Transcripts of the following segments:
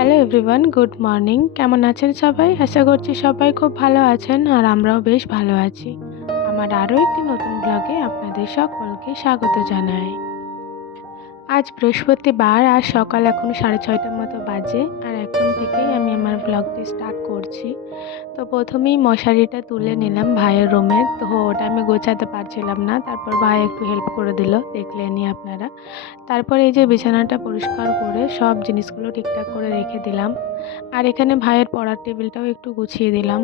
Hello everyone, good morning. কেমন আছেন সবাই? আশা করছি সবাই খুব ভালো আছেন আর আমরাও বেশ ভালো আছি। আমার আরও একটি নতুন ব্লগে আপনাদের সকলকে স্বাগত জানাই। আজ বৃহস্পতিবার, আর সকাল এখন 6:30টার মতো বাজে, আর এখন থেকেই আমি আমার ব্লগটি স্টার্ট করছি। তো প্রথমেই মশারিটা তুলে নিলাম ভাইয়ের রুমের, তো ওটা আমি গোছাতে পারছিলাম না, তারপর ভাই একটু হেল্প করে দিল, দেখলেনই আপনারা। তারপর এই যে বিছানাটা পরিষ্কার করে সব জিনিসগুলো ঠিকঠাক করে রেখে দিলাম, আর এখানে ভাইয়ের পড়ার টেবিলটাও একটু গুছিয়ে দিলাম।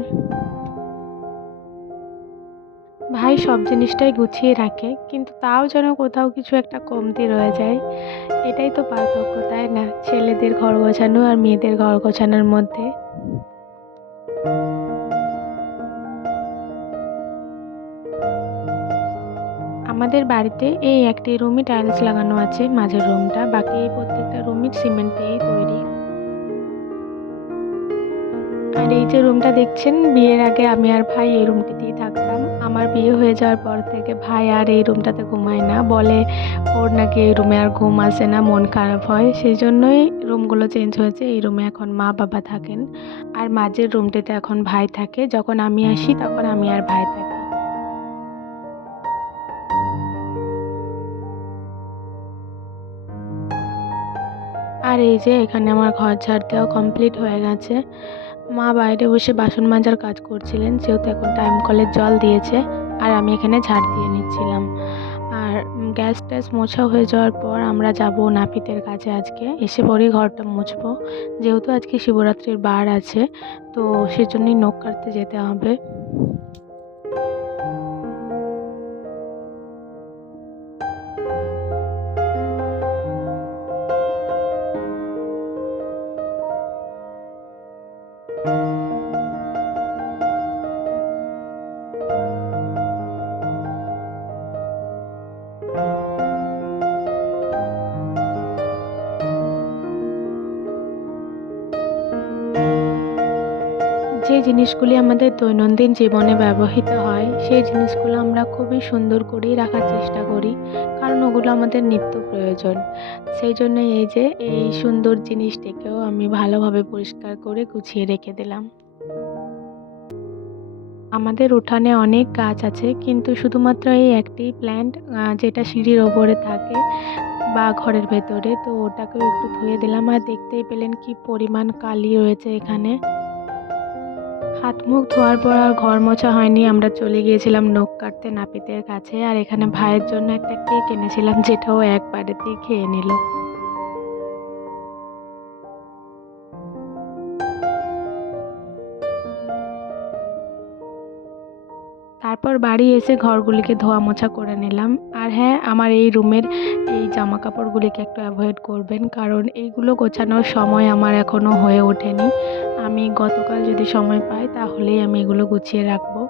ভাই সব জিনিসটাই গুছিয়ে রাখে, কিন্তু তাও যেন কোথাও কিছু একটা কমতি রয়ে যায়। এটাই তো পার্থক্য, তাই না? ছেলেদের ঘর গোছানো আর মেয়েদের ঘর গোছানোর মধ্যে। আমাদের বাড়িতে এই একটি রুমই টাইলস লাগানো আছে, মাঝের রুমটা, বাকি প্রত্যেকটা রুমই সিমেন্ট দিয়েই তৈরি। আর এই যে রুমটা দেখছেন, বিয়ের আগে আমি আর ভাই এই রুমটিতেই থাকতাম। আমার বিয়ে হয়ে যাওয়ার পর থেকে ভাই আর এই রুমটাতে ঘুমায় না, বলে ওর নাকি এই রুমে আর ঘুম আসে না, মন খারাপ হয়। সেই জন্যই রুমগুলো চেঞ্জ হয়েছে। এই রুমে এখন মা বাবা থাকেন, আর মাঝের রুমটিতে এখন ভাই থাকে। যখন আমি আসি তখন আমি আর ভাই থাকি। আর এই যে এখানে আমার ঘর ঝাড় দেওয়া কমপ্লিট হয়ে গেছে। মা বাইরে বসে বাসন মাজার কাজ করছিলেন, যেহেতু এখন টাইম কলের জল দিয়েছে, আর আমি এখানে ঝাড় দিয়ে নিচ্ছিলাম। আর গ্যাস ট্যাস মোছা হয়ে যাওয়ার পর আমরা যাব নাপিতের কাছে। আজকে এসে পরেই ঘরটা মুছবো, যেহেতু আজকে শিবরাত্রির বার আছে, তো সেজন্যই নখ কাটতে যেতে হবে। যে জিনিসগুলি আমাদের দৈনন্দিন জীবনে ব্যবহৃত হয়, সেই জিনিসগুলো আমরা খুবই সুন্দর করেই রাখার চেষ্টা করি, কারণ ওগুলো আমাদের নিত্য প্রয়োজন। সেই জন্যই এই যে এই সুন্দর জিনিসটিকেও আমি ভালোভাবে পরিষ্কার করে গুছিয়ে রেখে দিলাম। আমাদের উঠানে অনেক গাছ আছে, কিন্তু শুধুমাত্র এই একটি প্ল্যান্ট, যেটা সিঁড়ির ওপরে থাকে বা ঘরের ভেতরে, তো ওটাকেও একটু ধুয়ে দিলাম। আর দেখতেই পেলেন কি পরিমাণ কালি রয়েছে এখানে। হাত মুখ ধোয়ার পর আর ঘর মোছা হয়নি, আমরা চলে গিয়েছিলাম নখ কাটতে নাপিতের কাছে। আর এখানে ভাইয়ের জন্য একটা কেক এনেছিলাম, যেটাও একবারেতেই খেয়ে নিল। তারপর বাড়ি এসে ঘরগুলিকে ধোয়া মোছা করে নিলাম। আর হ্যাঁ, আমার এই রুমের এই জামা কাপড়গুলিকে একটু অ্যাভয়েড করবেন, কারণ এইগুলো গোছানোর সময় আমার এখনও হয়ে ওঠেনি। আমি গতকাল যদি সময় পাই তাহলেই আমি এগুলো গুছিয়ে রাখবো।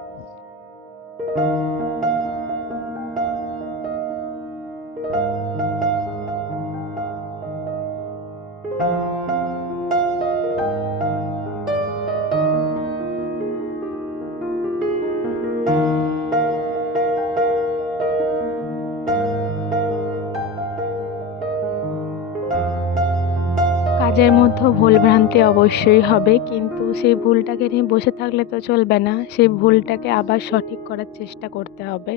কাজের মধ্যে ভুলভ্রান্তি অবশ্যই হবে, কিন্তু সেই ভুলটাকে নিয়ে বসে থাকলে তো চলবে না, সেই ভুলটাকে আবার সঠিক করার চেষ্টা করতে হবে।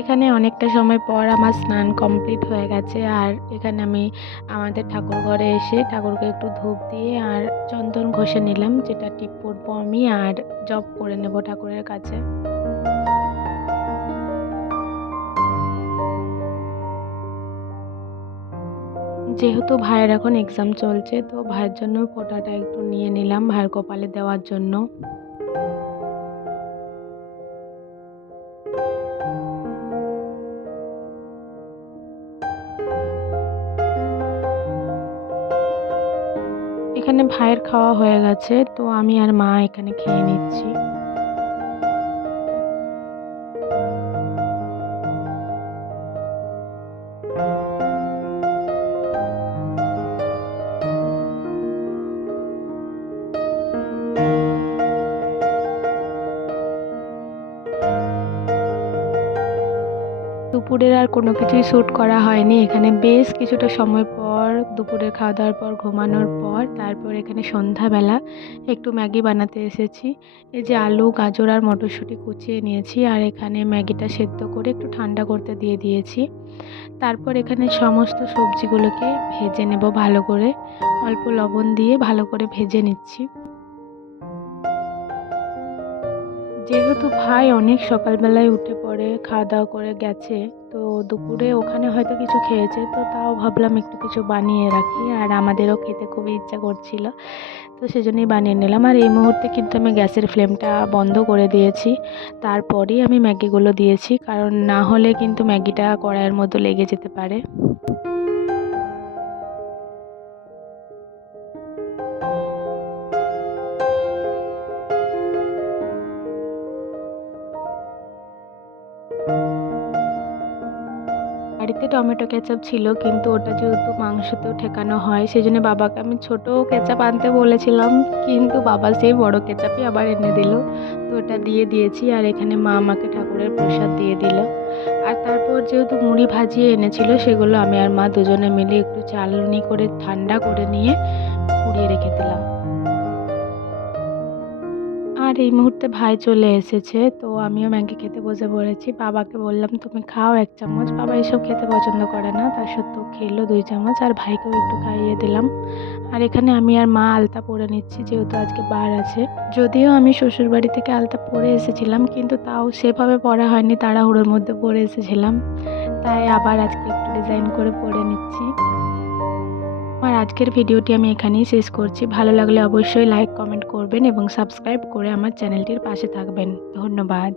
এখানে অনেকটা সময় পর আমার স্নান কমপ্লিট হয়ে গেছে, আর এখানে আমি আমাদের ঠাকুর ঘরে এসে ঠাকুরকে একটু ধূপ দিয়ে আর চন্দন ঘষে নিলাম, যেটা টিপ পরবো আমি, আর জপ করে নেব ঠাকুরের কাছে। যেহেতু ভাইয়ের এখন এক্সাম চলছে, তো ভাইয়ের জন্য ফোঁটাটা একটু নিয়ে নিলাম ভাইয়ের কপালে দেওয়ার জন্য। এখানে ভাইয়ের খাওয়া হয়ে গেছে, তো আমি আর মা এখানে খেয়ে নিচ্ছি। দুপুরের আর কোনো কিছুই শ্যুট করা হয়নি। এখানে বেশ কিছুটা সময় পর দুপুরের খাওয়া দাওয়ার পর ঘুমানোর পর তারপর এখানে সন্ধ্যাবেলা একটু ম্যাগি বানাতে এসেছি। এই যে আলু, গাজর আর মটরশুঁটি কুচিয়ে নিয়েছি আর এখানে ম্যাগিটা সেদ্ধ করে একটু ঠান্ডা করতে দিয়ে দিয়েছি। তারপর এখানে সমস্ত সবজিগুলোকে ভেজে নেব ভালো করে, অল্প লবণ দিয়ে ভালো করে ভেজে নিচ্ছি। যেহেতু ভাই অনেক সকালবেলায় উঠে পড়ে খাওয়া দাওয়া করে গেছে, তো দুপুরে ওখানে হয়তো কিছু খেয়েছে, তো তাও ভাবলাম একটু কিছু বানিয়ে রাখি আর আমাদেরও খেতে খুবই ইচ্ছা করছিল, তো সেজন্যই বানিয়ে নিলাম। আর এই মুহূর্তে কিন্তু আমি গ্যাসের ফ্লেমটা বন্ধ করে দিয়েছি, তারপরেই আমি ম্যাগিগুলো দিয়েছি, কারণ না হলে কিন্তু ম্যাগিটা কড়াইয়ের মধ্যে লেগে যেতে পারে। বাড়িতে টমেটো কেচাপ ছিল, কিন্তু ওটা যেহেতু মাংসতেও ঠেকানো হয় সেজন্য বাবাকে আমি ছোট কেচাপ আনতে বলেছিলাম, কিন্তু বাবা সেই বড় কেচাপই আবার এনে দিল, তো ওটা দিয়ে দিয়েছি। আর এখানে মা আমাকে ঠাকুরের প্রসাদ দিয়ে দিল। আর তারপর যেহেতু মুড়ি ভাজিয়ে এনেছিল, সেগুলো আমি আর মা দুজনে মিলে একটু চালনি করে ঠান্ডা করে নিয়ে পুড়িয়ে রেখে দিলাম। আর এই মুহূর্তে ভাই চলে এসেছে, তো আমিও ম্যাগি খেতে বসে পড়েছি। বাবাকে বললাম তুমি খাও 1 চামচ, বাবা এসব খেতে পছন্দ করে না, তা সত্ত্বেও খেলো 2 চামচ, আর ভাইকেও একটু খাইয়ে দিলাম। আর এখানে আমি আর মা আলতা পরে নিচ্ছি, যেহেতু আজকে বার আছে। যদিও আমি শ্বশুরবাড়ি থেকে আলতা পরে এসেছিলাম, কিন্তু তাও সেভাবে পরা হয়নি, তাড়াহুড়োর মধ্যে পরে এসেছিলাম, তাই আবার আজকে একটু ডিজাইন করে পরে নিচ্ছি। আমার আজকের ভিডিওটি আমি এখানেই শেষ করছি। ভালো লাগলে অবশ্যই লাইক, কমেন্ট করবেন এবং সাবস্ক্রাইব করে আমার চ্যানেলটির পাশে থাকবেন। ধন্যবাদ।